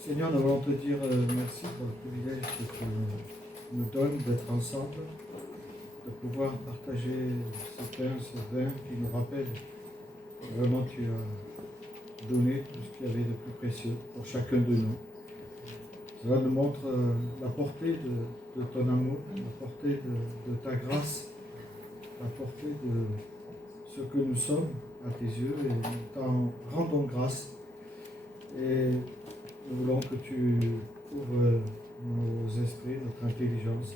Seigneur, nous voulons te dire merci pour le privilège que tu nous donnes d'être ensemble, de pouvoir partager ce pain, ce vin qui nous rappelle vraiment tu as donné tout ce qu'il y avait de plus précieux pour chacun de nous. Cela nous montre la portée de ton amour, la portée de ta grâce, la portée de ce que nous sommes à tes yeux, et nous t'en rendons grâce. Et nous voulons que tu ouvres nos esprits, notre intelligence,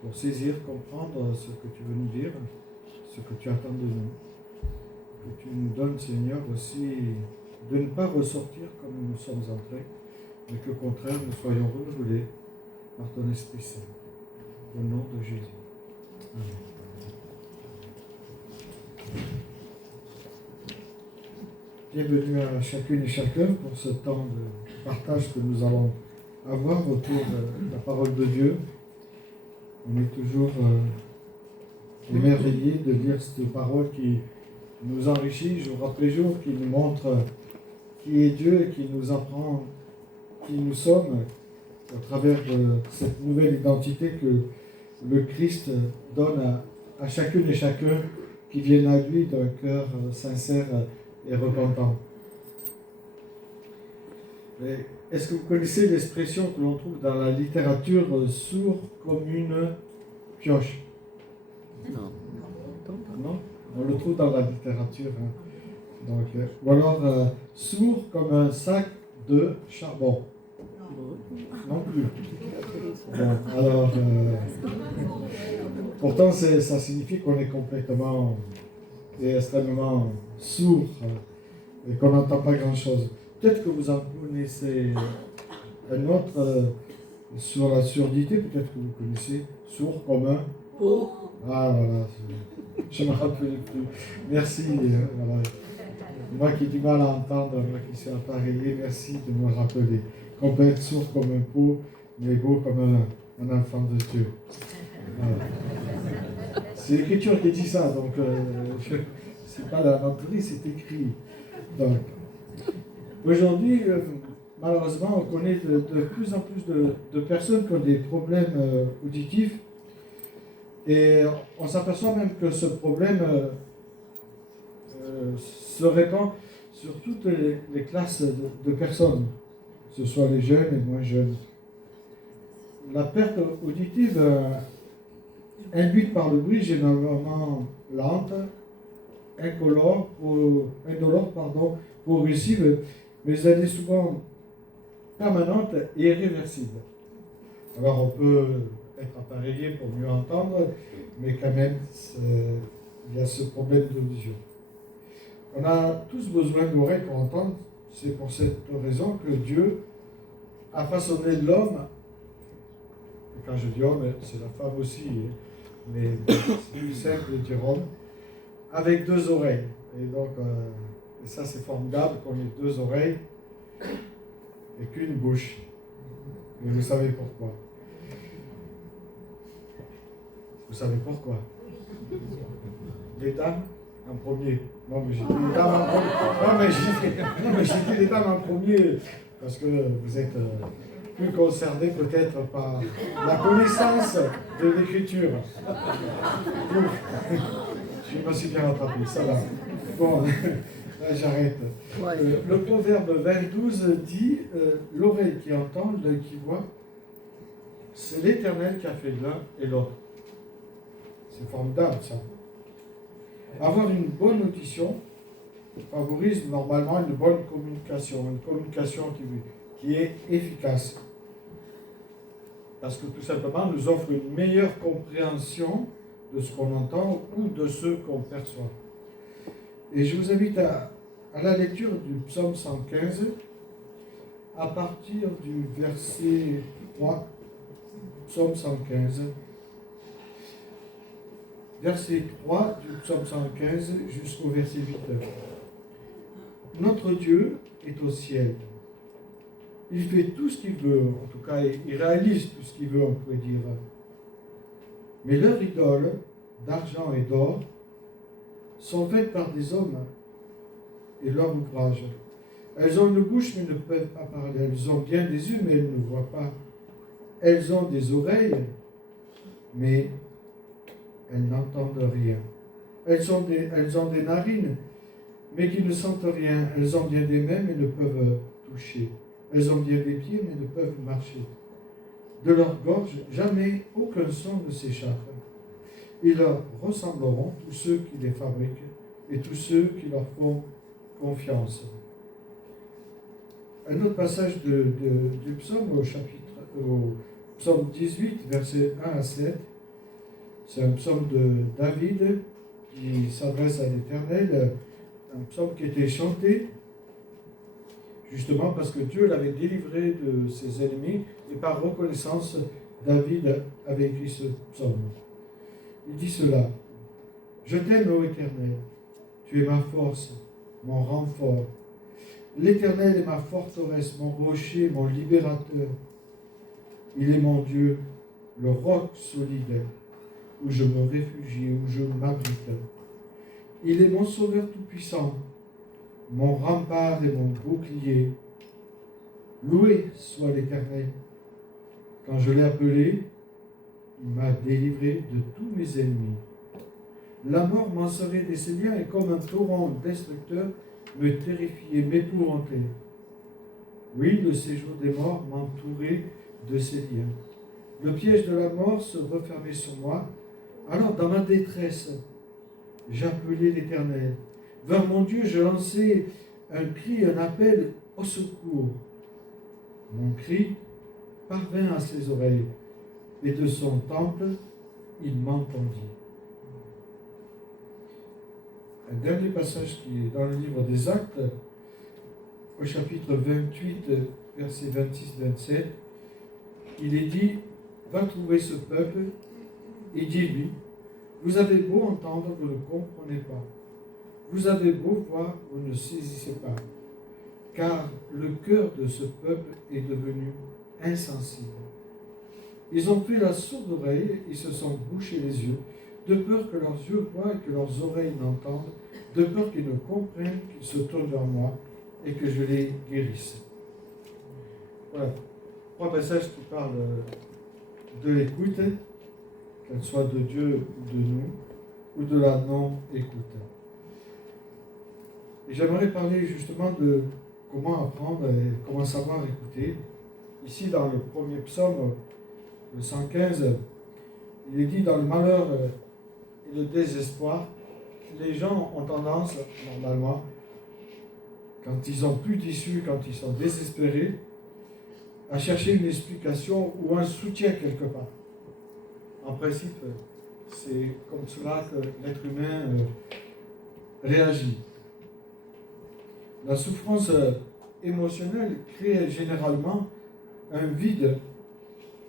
pour saisir, comprendre ce que tu veux nous dire, ce que tu attends de nous. Que tu nous donnes, Seigneur, aussi de ne pas ressortir comme nous sommes entrés, mais qu'au contraire, nous soyons renouvelés par ton Esprit Saint. Au nom de Jésus. Amen. Bienvenue à chacune et chacun pour ce temps de partage que nous allons avoir autour de la parole de Dieu. On est toujours émerveillés de lire cette parole qui nous enrichit jour après jour, qui nous montre qui est Dieu et qui nous apprend qui nous sommes au travers de cette nouvelle identité que le Christ donne à chacune et chacun qui viennent à lui d'un cœur sincère et repentant. Mais est-ce que vous connaissez l'expression que l'on trouve dans la littérature sourd comme une pioche? Non. Non? On le trouve dans la littérature. Hein. Donc, ou alors sourd comme un sac de charbon. Non plus. Bon, alors, pourtant, ça signifie qu'on est complètement et extrêmement sourd et qu'on n'entend pas grand-chose. Peut-être que vous en connaissez un autre sur la surdité, peut-être que vous connaissez sourd comme un pot. Ah voilà, je ne me rappelle plus. Merci. Voilà. Moi qui ai du mal à entendre, moi qui suis appareillé, merci de me rappeler qu'on peut être sourd comme un pot, mais beau comme un enfant de Dieu. Voilà. C'est l'écriture qui dit ça, donc c'est pas la menterie, c'est écrit. Donc, aujourd'hui, malheureusement, on connaît de plus en plus de personnes qui ont des problèmes auditifs, et on s'aperçoit même que ce problème se répand sur toutes les classes de personnes, que ce soit les jeunes et les moins jeunes. La perte auditive induite par le bruit, généralement lente, indolore, progressive, mais elle est souvent permanente et irréversible. Alors on peut être appareillé pour mieux entendre, mais quand même, il y a ce problème d'audition. On a tous besoin d'oreilles pour entendre. C'est pour cette raison que Dieu a façonné l'homme, et quand je dis homme, c'est la femme aussi, mais c'est plus simple de dire homme, avec deux oreilles. Et donc, et ça c'est formidable qu'on ait deux oreilles et qu'une bouche. Et vous savez pourquoi? Vous savez pourquoi? Les dames en premier. Non, mais j'ai dit les dames en premier. Non, mais j'ai dit les dames en premier parce que vous êtes plus concernés peut-être par la connaissance de l'écriture. Je me suis bien rattrapé, ça va. Bon, là j'arrête. Le proverbe 22 dit l'oreille qui entend, l'œil qui voit, c'est l'Éternel qui a fait l'un et l'autre. C'est formidable ça. Avoir une bonne audition favorise normalement une bonne communication, une communication qui est efficace. Parce que tout simplement nous offre une meilleure compréhension de ce qu'on entend ou de ce qu'on perçoit. Et je vous invite à la lecture du psaume 115 à partir du verset 3, psaume 115. Verset 3 du psaume 115 jusqu'au verset 8. Notre Dieu est au ciel. Il fait tout ce qu'il veut, en tout cas, il réalise tout ce qu'il veut, on pourrait dire. Mais leurs idoles, d'argent et d'or, sont faites par des hommes et leur ouvrage. Elles ont une bouche mais ne peuvent pas parler. Elles ont bien des yeux mais elles ne voient pas. Elles ont des oreilles mais elles n'entendent rien. Elles ont des narines mais qui ne sentent rien. Elles ont bien des mains mais ne peuvent toucher. Elles ont bien des pieds mais ne peuvent marcher. De leur gorge, jamais aucun son ne s'échappe. Ils leur ressembleront, tous ceux qui les fabriquent et tous ceux qui leur font confiance. Un autre passage du psaume au psaume 18, versets 1 à 7. C'est un psaume de David qui s'adresse à l'Éternel, un psaume qui était chanté justement parce que Dieu l'avait délivré de ses ennemis et par reconnaissance, David avait écrit ce psaume. Il dit cela: Je t'aime, ô Éternel, tu es ma force, mon renfort. L'Éternel est ma forteresse, mon rocher, mon libérateur. Il est mon Dieu, le roc solide, où je me réfugie, où je m'abrite. Il est mon sauveur tout-puissant, mon rempart et mon bouclier. Loué soit l'Éternel. Quand je l'ai appelé, il m'a délivré de tous mes ennemis. La mort m'en serait des liens et comme un torrent destructeur me terrifiait, m'épouvantait. Oui, le séjour des morts m'entourait de ses liens. Le piège de la mort se refermait sur moi. Alors, dans ma détresse, j'appelais l'Éternel. Vers mon Dieu, je lançais un cri, un appel au secours. Mon cri parvint à ses oreilles, et de son temple, il m'entendit. Un dernier passage qui est dans le livre des Actes, au chapitre 28, versets 26-27, il est dit: Va trouver ce peuple et dis-lui, vous avez beau entendre, vous ne comprenez pas. Vous avez beau voir, vous ne saisissez pas. Car le cœur de ce peuple est devenu insensible. Ils ont fait la sourde oreille, ils se sont bouchés les yeux, de peur que leurs yeux voient et que leurs oreilles n'entendent, de peur qu'ils ne comprennent, qu'ils se tournent vers moi et que je les guérisse. Voilà. 3 passages qui parlent de l'écoute, qu'elle soit de Dieu ou de nous, ou de la non-écoute. Et j'aimerais parler justement de comment apprendre et comment savoir écouter. Ici, dans le premier psaume, le 115, il est dit: dans le malheur et le désespoir, les gens ont tendance, normalement, quand ils n'ont plus d'issue, quand ils sont désespérés, à chercher une explication ou un soutien quelque part. En principe, c'est comme cela que l'être humain réagit. La souffrance émotionnelle crée généralement un vide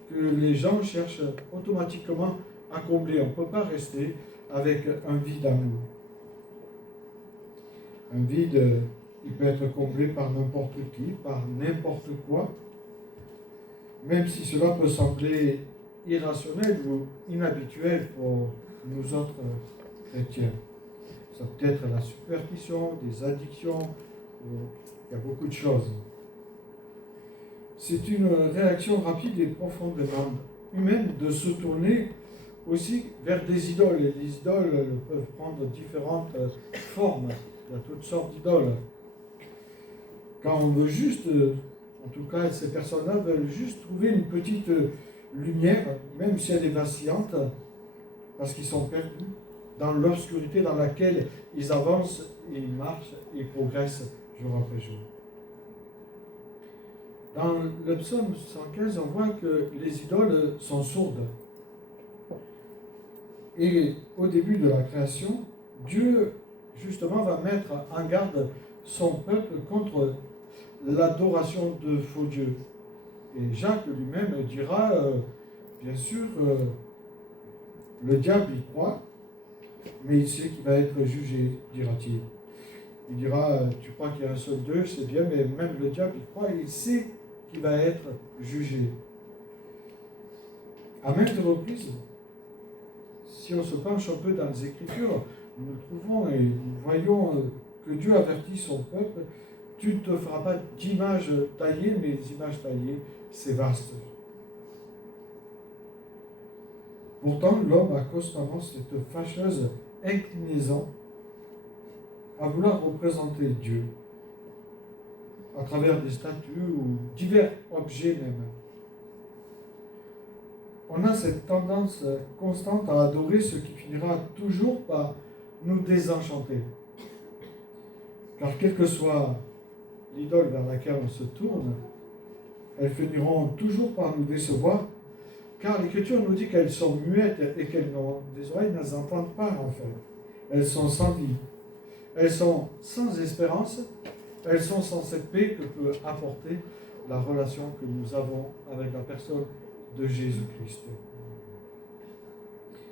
que les gens cherchent automatiquement à combler. On ne peut pas rester avec un vide à nous. Un vide, il peut être comblé par n'importe qui, par n'importe quoi, même si cela peut sembler irrationnel ou inhabituel pour nous autres chrétiens. Ça peut être la superstition, des addictions, il y a beaucoup de choses. C'est une réaction rapide et profondément humaine de se tourner aussi vers des idoles. Et les idoles peuvent prendre différentes formes. Il y a toutes sortes d'idoles. Quand on veut juste, en tout cas ces personnes-là veulent juste trouver une petite lumière, même si elle est vacillante, parce qu'ils sont perdus dans l'obscurité dans laquelle ils avancent, et ils marchent et progressent jour après jour. Dans le psaume 115, on voit que les idoles sont sourdes. Et au début de la création, Dieu, justement, va mettre en garde son peuple contre l'adoration de faux dieux. Et Jacques lui-même dira, bien sûr, le diable y croit, mais il sait qu'il va être jugé, dira-t-il. Il dira, tu crois qu'il y a un seul Dieu, c'est bien, mais même le diable y croit, et il sait qu'il va être jugé. À maintes reprises, si on se penche un peu dans les Écritures, nous trouvons et nous voyons que Dieu avertit son peuple Tu ne te feras pas d'images taillées, mais les images taillées, c'est vaste. Pourtant, l'homme a constamment cette fâcheuse inclinaison à vouloir représenter Dieu à travers des statues ou divers objets même. On a cette tendance constante à adorer ce qui finira toujours par nous désenchanter. Car quelle que soit l'idole vers laquelle on se tourne, elles finiront toujours par nous décevoir, car l'Écriture nous dit qu'elles sont muettes et qu'elles n'ont des oreilles, n'elles n'entendent pas en fait. Elles sont sans vie, elles sont sans espérance, elles sont sans cette paix que peut apporter la relation que nous avons avec la personne de Jésus-Christ.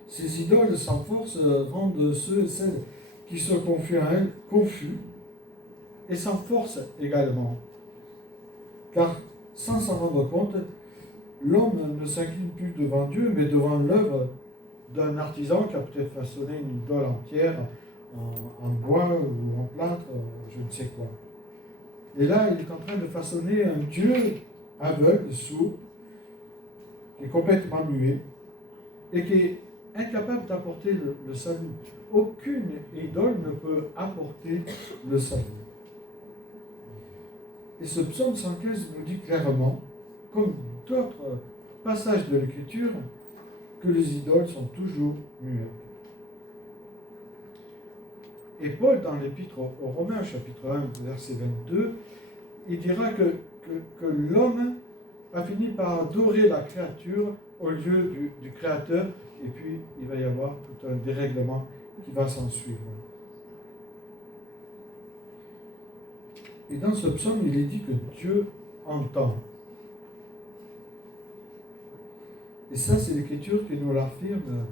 Ces idoles sans force rendent ceux et celles qui se confient à elles confus et sans force également. Car sans s'en rendre compte, l'homme ne s'incline plus devant Dieu, mais devant l'œuvre d'un artisan qui a peut-être façonné une idole entière en bois ou en plâtre, je ne sais quoi. Et là, il est en train de façonner un Dieu aveugle, sourd, qui est complètement muet et qui est incapable d'apporter le salut. Aucune idole ne peut apporter le salut. Et ce psaume 115 nous dit clairement, comme d'autres passages de l'Écriture, que les idoles sont toujours muettes. Et Paul, dans l'Épître aux Romains, chapitre 1, verset 22, il dira que l'homme a fini par adorer la créature au lieu du Créateur, et puis il va y avoir tout un dérèglement qui va s'en suivre. Et dans ce psaume, il est dit que Dieu entend. Et ça, c'est l'Écriture qui nous l'affirme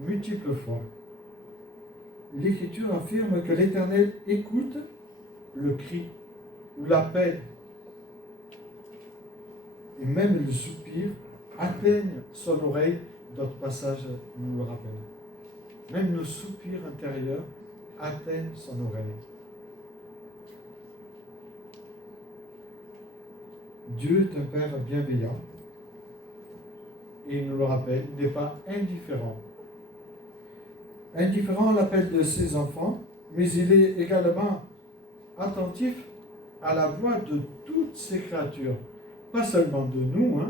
multiples fois. L'Écriture affirme que l'Éternel écoute le cri ou l'appel, et même le soupir atteignent son oreille. D'autres passages nous le rappellent. Même nos soupirs intérieurs atteignent son oreille. Dieu est un Père bienveillant, et il nous le rappelle, il n'est pas indifférent. Indifférent à l'appel de ses enfants, mais il est également attentif à la voix de toutes ses créatures. Pas seulement de nous.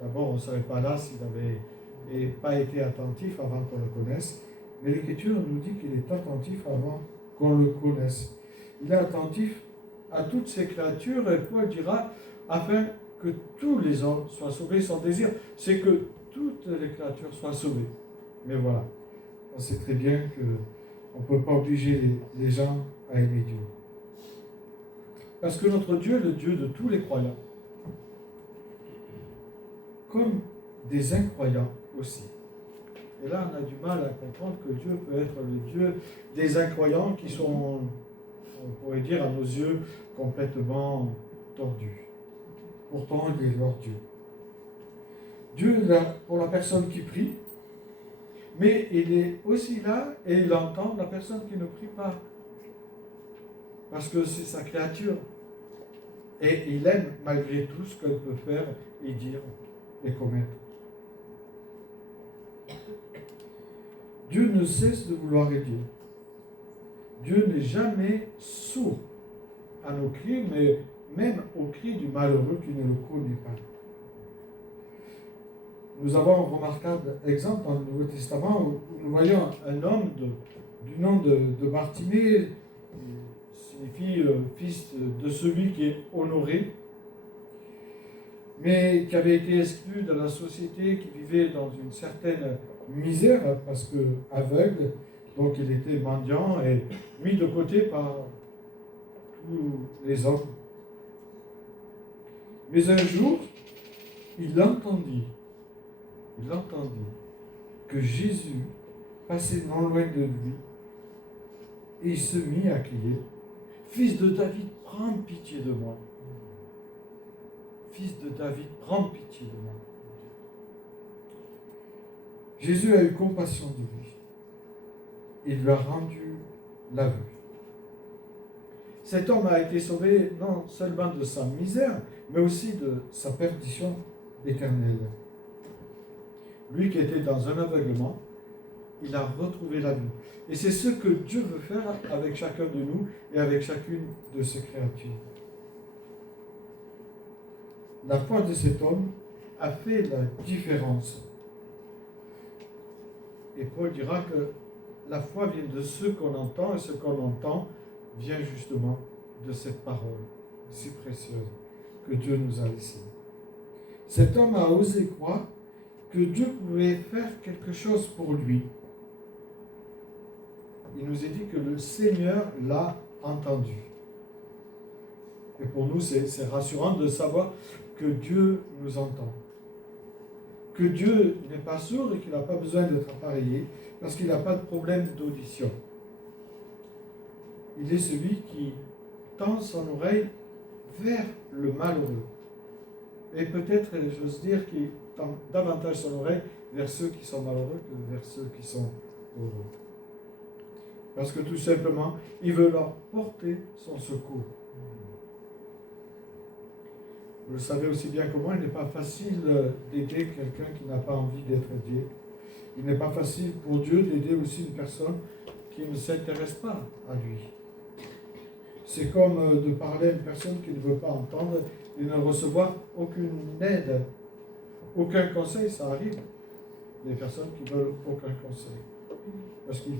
D'abord, on ne serait pas là s'il n'avait pas été attentif avant qu'on le connaisse. Mais l'Écriture nous dit qu'il est attentif avant qu'on le connaisse. Il est attentif à toutes ses créatures, et Paul dira, afin que tous les hommes soient sauvés. Son désir, c'est que toutes les créatures soient sauvées. Mais voilà, on sait très bien qu'on ne peut pas obliger les gens à aimer Dieu. Parce que notre Dieu est le Dieu de tous les croyants, comme des incroyants aussi. Et là, on a du mal à comprendre que Dieu peut être le Dieu des incroyants qui sont, on pourrait dire à nos yeux, complètement tordus. Pourtant, il est leur Dieu. Dieu est là pour la personne qui prie, mais il est aussi là et il entend la personne qui ne prie pas. Parce que c'est sa créature. Et il aime malgré tout ce qu'elle peut faire et dire et commettre. Dieu ne cesse de vouloir aider. Dieu n'est jamais sourd à nos cris, mais même aux cris du malheureux qui ne le connaît pas. Nous avons un remarquable exemple dans le Nouveau Testament où nous voyons un homme du nom de Bartimée, qui signifie fils de celui qui est honoré, mais qui avait été exclu de la société, qui vivait dans une certaine misère parce que aveugle, donc il était mendiant et mis de côté par tous les hommes. Mais un jour, il entendit que Jésus passait non loin de lui et il se mit à crier, « Fils de David, prends pitié de moi. Fils de David, prends pitié de moi. » Jésus a eu compassion de lui. Il lui a rendu la vue. Cet homme a été sauvé non seulement de sa misère, mais aussi de sa perdition éternelle. Lui qui était dans un aveuglement, il a retrouvé la vie. Et c'est ce que Dieu veut faire avec chacun de nous et avec chacune de ses créatures. La foi de cet homme a fait la différence. Et Paul dira que la foi vient de ce qu'on entend, et ce qu'on entend vient justement de cette parole si précieuse que Dieu nous a laissée. Cet homme a osé croire que Dieu pouvait faire quelque chose pour lui. Il nous est dit que le Seigneur l'a entendu. Et pour nous, c'est rassurant de savoir que Dieu nous entend. Que Dieu n'est pas sourd et qu'il n'a pas besoin d'être appareillé parce qu'il n'a pas de problème d'audition. Il est celui qui tend son oreille vers le malheureux. Et peut-être, j'ose dire, qu'il tend davantage son oreille vers ceux qui sont malheureux que vers ceux qui sont heureux. Parce que tout simplement, il veut leur porter son secours. Vous le savez aussi bien que moi, il n'est pas facile d'aider quelqu'un qui n'a pas envie d'être aidé. Il n'est pas facile pour Dieu d'aider aussi une personne qui ne s'intéresse pas à lui. C'est comme de parler à une personne qui ne veut pas entendre et ne recevoir aucune aide, aucun conseil. Ça arrive, des personnes qui ne veulent aucun conseil. Parce qu'ils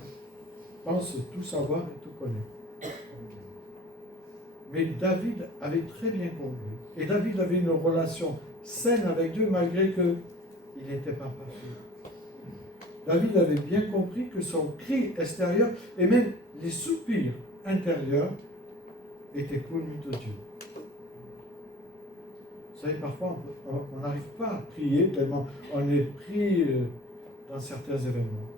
pensent tout savoir et tout connaître. Mais David avait très bien compris. Et David avait une relation saine avec Dieu malgré qu'il n'était pas parfait. David avait bien compris que son cri extérieur et même les soupirs intérieurs étaient connus de Dieu. Vous savez, parfois on n'arrive pas à prier tellement on est pris dans certains événements.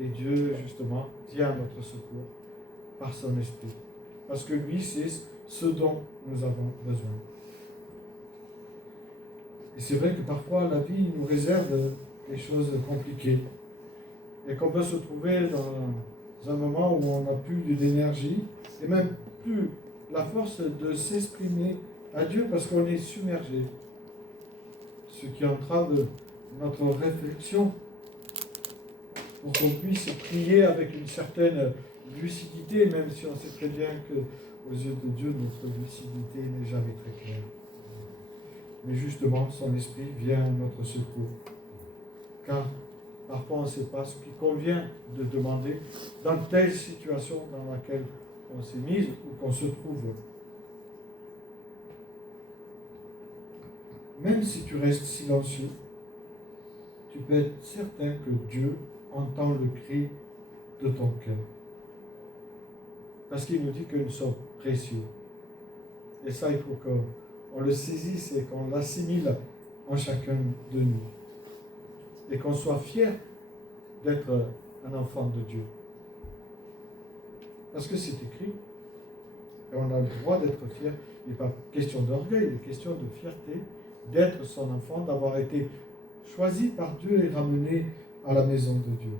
Et Dieu, justement, vient à notre secours par son esprit. Parce que lui, c'est ce dont nous avons besoin. Et c'est vrai que parfois, la vie nous réserve des choses compliquées. Et qu'on peut se trouver dans un moment où on n'a plus d'énergie, et même plus la force de s'exprimer à Dieu parce qu'on est submergé. Ce qui entrave notre réflexion pour qu'on puisse prier avec une certaine lucidité, même si on sait très bien qu'aux yeux de Dieu, notre lucidité n'est jamais très claire. Mais justement, son esprit vient à notre secours. Car parfois on ne sait pas ce qu'il convient de demander dans telle situation dans laquelle on s'est mis ou qu'on se trouve. Même si tu restes silencieux, tu peux être certain que Dieu entend le cri de ton cœur. Parce qu'il nous dit que nous sommes précieux. Et ça, il faut qu'on le saisisse et qu'on l'assimile en chacun de nous. Et qu'on soit fier d'être un enfant de Dieu. Parce que c'est écrit. Et on a le droit d'être fier. Il n'est pas question d'orgueil, il est question de fierté d'être son enfant, d'avoir été choisi par Dieu et ramené à la maison de Dieu.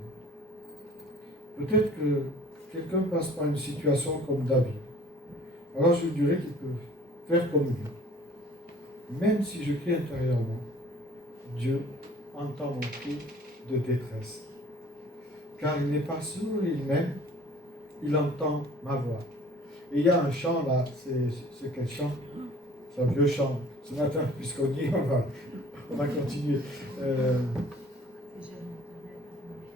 Peut-être que quelqu'un passe par une situation comme David. Alors je dirais qu'il peut faire comme lui. Même si je crie intérieurement, Dieu entend mon cri de détresse. Car il n'est pas sourd, il m'aime, il entend ma voix. Et il y a un chant là, c'est quel chant? C'est un vieux chant. Ce matin, puisqu'on y est, on va continuer.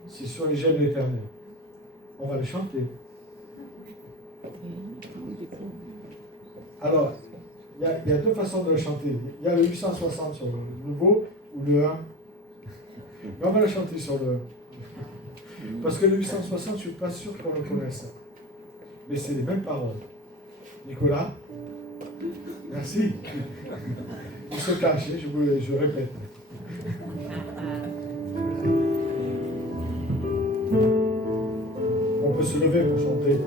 C'est sur les gemmes éternelles. On va le chanter. Alors, il y a deux façons de le chanter. Il y a le 860 sur le nouveau ou le 1. Mais on va le chanter sur le 1. Parce que le 860, je ne suis pas sûr qu'on le connaisse. Mais c'est les mêmes paroles. Nicolas, merci. Il se cache, je répète. On peut se lever pour chanter.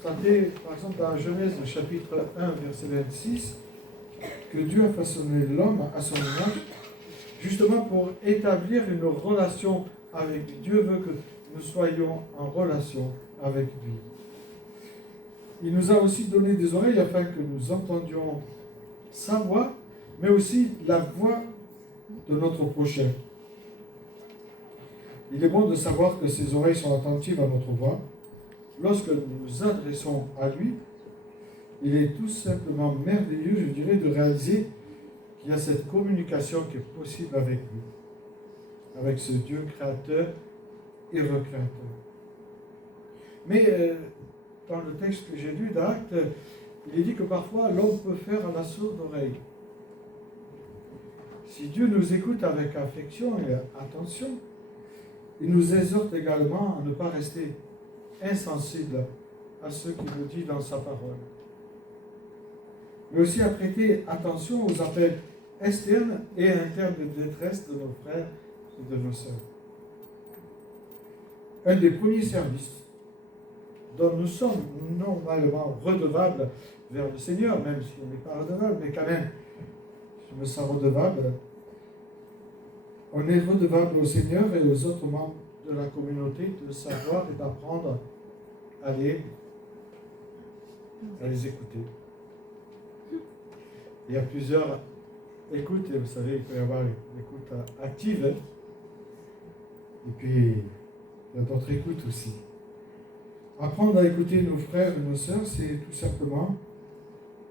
constater, par exemple, dans Genèse, chapitre 1, verset 26, que Dieu a façonné l'homme à son image, justement pour établir une relation avec lui. Dieu veut que nous soyons en relation avec lui. Il nous a aussi donné des oreilles afin que nous entendions sa voix, mais aussi la voix de notre prochain. Il est bon de savoir que ses oreilles sont attentives à notre voix. Lorsque nous nous adressons à lui, il est tout simplement merveilleux, je dirais, de réaliser qu'il y a cette communication qui est possible avec lui, avec ce Dieu créateur et recréateur. Mais dans le texte que j'ai lu d'Actes, il est dit que parfois l'homme peut faire à la sourde oreille. Si Dieu nous écoute avec affection et attention, il nous exhorte également à ne pas rester insensibles à ce qu'il nous dit dans sa parole, mais aussi à prêter attention aux appels externes et internes de détresse de nos frères et de nos sœurs. Un des premiers services dont nous sommes normalement redevables vers le Seigneur, même si on n'est pas redevable, mais quand même, je me sens redevable. On est redevable au Seigneur et aux autres membres de la communauté de savoir et d'apprendre à les écouter. Il y a plusieurs écoutes, et vous savez, il peut y avoir une écoute active, et puis il y a d'autres écoutes aussi. Apprendre à écouter nos frères et nos sœurs, c'est tout simplement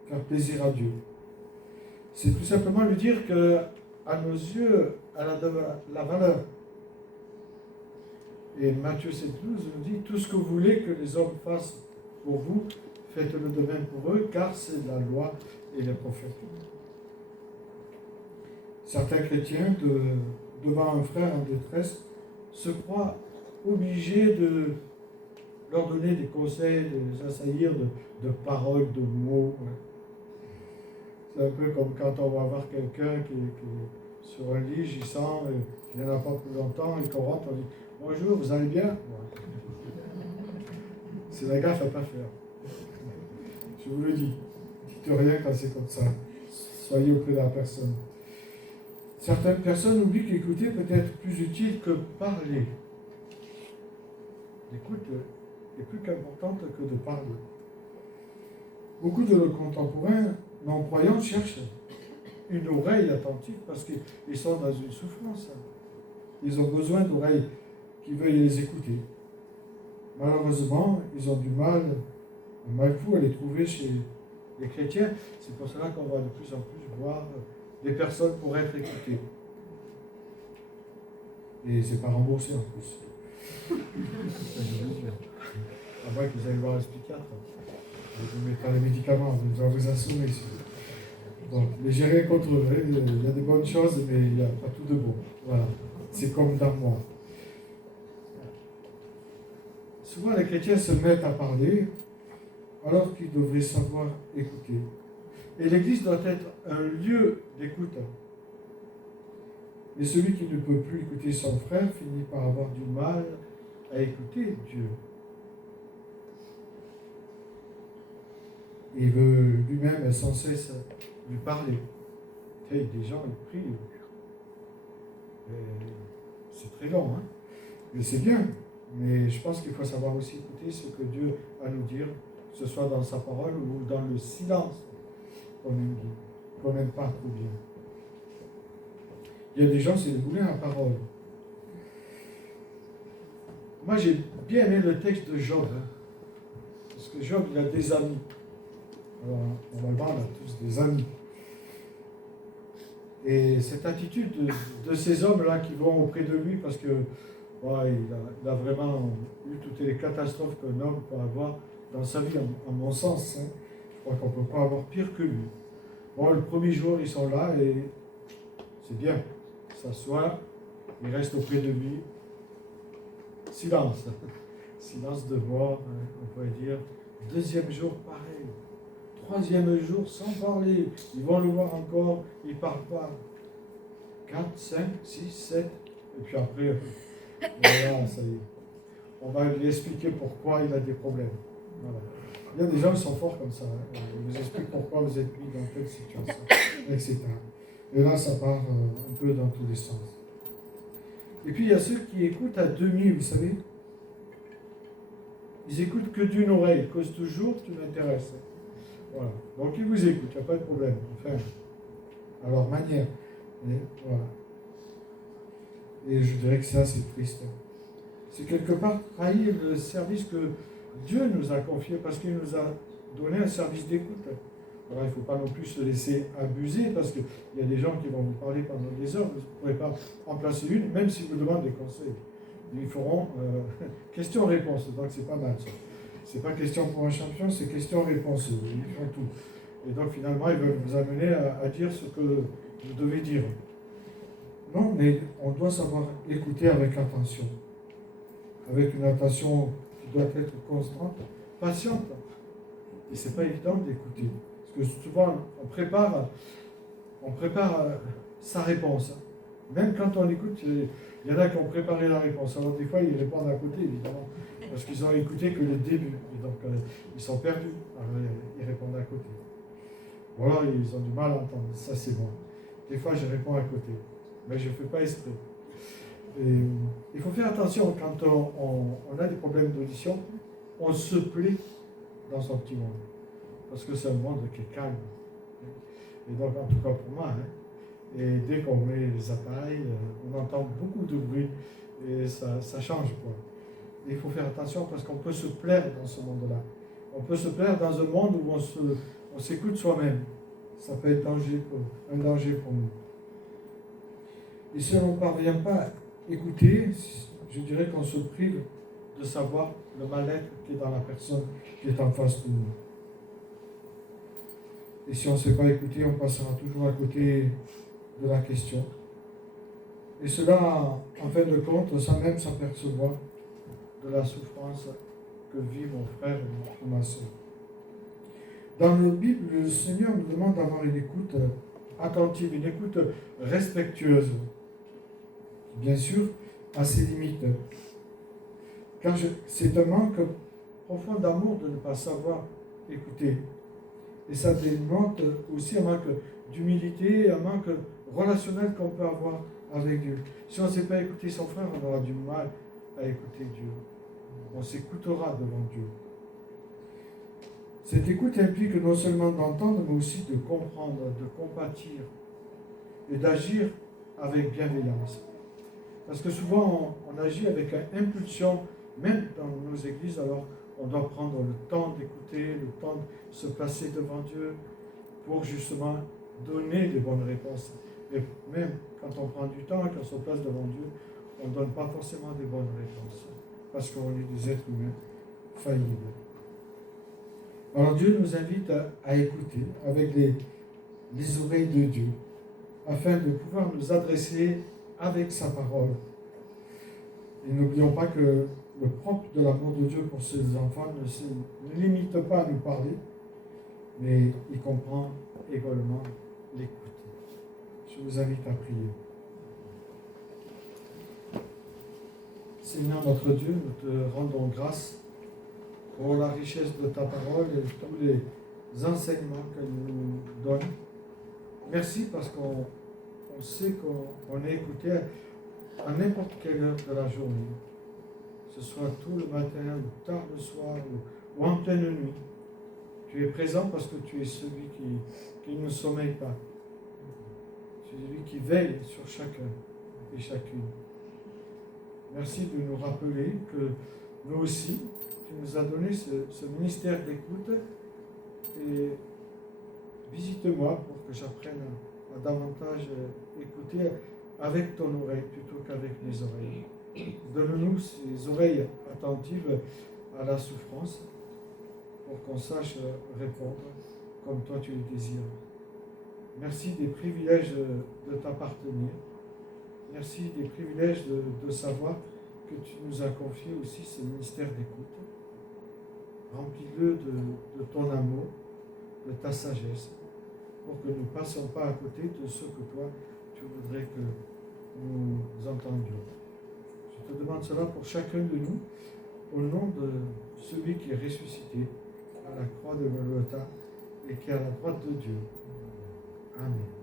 faire plaisir à Dieu. C'est tout simplement lui dire que, à nos yeux, elle a de la valeur. Et Matthieu 7,12 nous dit, tout ce que vous voulez que les hommes fassent pour vous, faites-le de même pour eux, car c'est la loi et les prophètes. Certains chrétiens, devant un frère en détresse, se croient obligés de leur donner des conseils, de les assaillir de paroles, de mots. C'est un peu comme quand on va voir quelqu'un qui est sur un lit gissant, qui n'en a pas plus longtemps, et qu'on rentre, on dit « Bonjour, vous allez bien ?» C'est la gaffe à ne pas faire. Je vous le dis, dites rien quand c'est comme ça. Soyez auprès de la personne. Certaines personnes oublient qu'écouter peut être plus utile que parler. L'écoute est plus qu'importante que de parler. Beaucoup de nos contemporains non-croyants cherchent une oreille attentive parce qu'ils sont dans une souffrance. Ils ont besoin d'oreilles qui veuillent les écouter. Malheureusement, ils ont du mal, un mal fou à les trouver chez les chrétiens. C'est pour cela qu'on va de plus en plus voir des personnes pour être écoutées. Et c'est pas remboursé en plus. À moins que vous allez voir un psychiatre. Vous ne mettez pas les médicaments, vous allez vous assommer. Donc, mais j'ai rien contre eux. Il y a des bonnes choses, mais il n'y a pas tout de bon. Voilà. C'est comme dans moi. Souvent, les chrétiens se mettent à parler alors qu'ils devraient savoir écouter. Et l'Église doit être un lieu d'écoute. Mais celui qui ne peut plus écouter son frère finit par avoir du mal à écouter Dieu. Il veut lui-même sans cesse lui parler. Et des gens, ils prient. C'est très long, hein? Mais c'est bien. Mais je pense qu'il faut savoir aussi écouter ce que Dieu a à nous dire, que ce soit dans sa parole ou dans le silence qu'on n'aime pas trop bien. Il y a des gens, c'est le moulin à parole. Moi, j'ai bien aimé le texte de Job. Hein, parce que Job, il a des amis. Alors, normalement, on a tous des amis. Et cette attitude de ces hommes-là qui vont auprès de lui, parce que il a vraiment eu toutes les catastrophes qu'un homme peut avoir dans sa vie, en mon sens. Hein. Je crois qu'on ne peut pas avoir pire que lui. Bon, le premier jour, ils sont là et c'est bien. Ils s'assoient, ils restent auprès de lui. Silence. Silence de mort, hein, on pourrait dire. Deuxième jour, pareil. Troisième jour, sans parler. Ils vont le voir encore, ils ne parlent pas. 4, 5, 6, 7. Et puis après, voilà, ça y est. On va lui expliquer pourquoi il a des problèmes. Voilà. Il y a des gens qui sont forts comme ça. Hein. Ils vous expliquent pourquoi vous êtes mis dans telle situation, etc. Et là, ça part un peu dans tous les sens. Et puis, il y a ceux qui écoutent à demi, vous savez. Ils écoutent que d'une oreille. Ils causent toujours, tu m'intéresses. Voilà. Donc, ils vous écoutent, il n'y a pas de problème. Enfin, à leur manière. Et voilà. Et je dirais que ça, c'est triste. C'est quelque part trahir le service que Dieu nous a confié parce qu'il nous a donné un service d'écoute. Alors, il ne faut pas non plus se laisser abuser parce qu'il y a des gens qui vont vous parler pendant des heures. Vous ne pourrez pas en placer une, même si vous demandent des conseils. Ils feront question-réponse, donc c'est pas mal ça. C'est pas question pour un champion, c'est question-réponse. Ils font tout. Et donc finalement, ils veulent vous amener à dire ce que vous devez dire. Non, mais on doit savoir écouter avec attention. Avec une attention qui doit être constante, patiente. Et c'est pas évident d'écouter. Parce que souvent, on prépare sa réponse. Même quand on écoute, il y en a qui ont préparé la réponse. Alors des fois, ils répondent à côté, évidemment, parce qu'ils ont écouté que le début. Et donc, ils sont perdus. Alors, ils répondent à côté. Voilà, ils ont du mal à entendre. Ça, c'est moi. Des fois, je réponds à côté. Mais je ne fais pas esprit. Et, il faut faire attention quand on a des problèmes d'audition, on se plaît dans son petit monde. Parce que c'est un monde qui est calme. Et donc, en tout cas pour moi, hein, et dès qu'on met les appareils, on entend beaucoup de bruit et ça change, quoi. Et il faut faire attention parce qu'on peut se plaire dans ce monde-là. On peut se plaire dans un monde où on s'écoute soi-même. Ça peut être un danger pour nous. Et si on ne parvient pas à écouter, je dirais qu'on se prive de savoir le mal-être qui est dans la personne qui est en face de nous. Et si on ne sait pas écouter, on passera toujours à côté de la question. Et cela, en fin de compte, sans même s'apercevoir de la souffrance que vit mon frère ou ma soeur. Dans la Bible, le Seigneur nous demande d'avoir une écoute attentive, une écoute respectueuse. Bien sûr, à ses limites. Car c'est un manque profond d'amour de ne pas savoir écouter. Et ça démontre aussi un manque d'humilité, un manque relationnel qu'on peut avoir avec Dieu. Si on ne sait pas écouter son frère, on aura du mal à écouter Dieu. On s'écoutera devant Dieu. Cette écoute implique non seulement d'entendre, mais aussi de comprendre, de compatir et d'agir avec bienveillance. Parce que souvent, on agit avec une impulsion, même dans nos églises, alors on doit prendre le temps d'écouter, le temps de se placer devant Dieu pour justement donner les bonnes réponses. Et même quand on prend du temps, quand on se place devant Dieu, on ne donne pas forcément des bonnes réponses. Parce qu'on est des êtres humains faillibles. Alors Dieu nous invite à écouter avec les oreilles de Dieu, afin de pouvoir nous adresser avec sa parole. Et n'oublions pas que le propre de l'amour de Dieu pour ses enfants ne limite pas à nous parler, mais il comprend également l'écoute. Je vous invite à prier. Seigneur notre Dieu, nous te rendons grâce pour la richesse de ta parole et tous les enseignements qu'elle nous donne. Merci parce qu'on sait qu'on est écouté à n'importe quelle heure de la journée, que ce soit tôt le matin ou tard le soir ou en pleine nuit. Tu es présent parce que tu es celui qui ne sommeille pas. Tu es celui qui veille sur chacun et chacune. Merci de nous rappeler que nous aussi, tu nous as donné ce ministère d'écoute et visite-moi pour que j'apprenne à davantage écouter avec ton oreille plutôt qu'avec mes oreilles. Donne-nous ces oreilles attentives à la souffrance pour qu'on sache répondre comme toi tu le désires. Merci des privilèges de t'appartenir. Merci des privilèges de savoir que tu nous as confié aussi ce ministère d'écoute. Remplis-le de ton amour, de ta sagesse, pour que nous ne passions pas à côté de ce que toi, tu voudrais que nous entendions. Je te demande cela pour chacun de nous, au nom de celui qui est ressuscité. à la croix de Golgotha et qui est à la droite de Dieu. Amen.